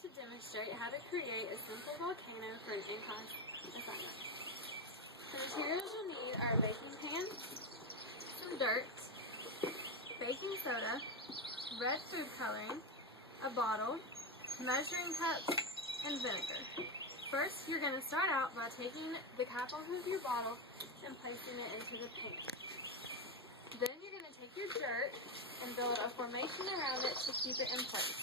to demonstrate how to create a simple volcano for an in-class assignment. The materials you'll need are a baking pan, some dirt, baking soda, red food coloring, a bottle, measuring cups, and vinegar. First, you're going to start out by taking the cap off of your bottle and placing it into the pan. Then you're going to take your dirt and build a formation around it to keep it in place.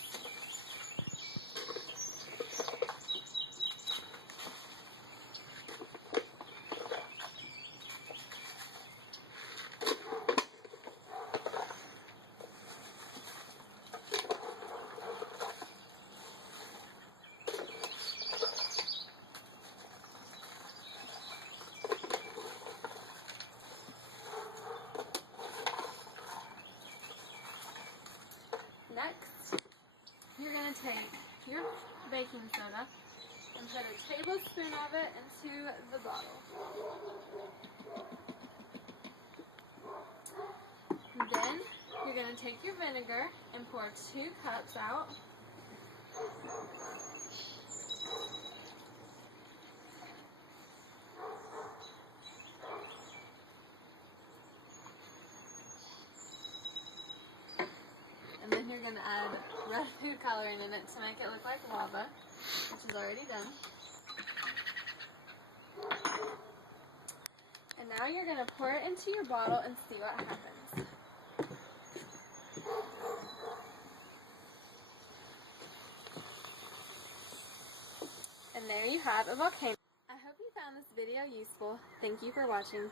Next, you're going to take your baking soda and put a tablespoon of it into the bottle. Then, you're going to take your vinegar and pour 2 cups out. And then you're going to add red food coloring in it to make it look like lava, which is already done. And now you're going to pour it into your bottle and see what happens. And there you have a volcano. I hope you found this video useful. Thank you for watching.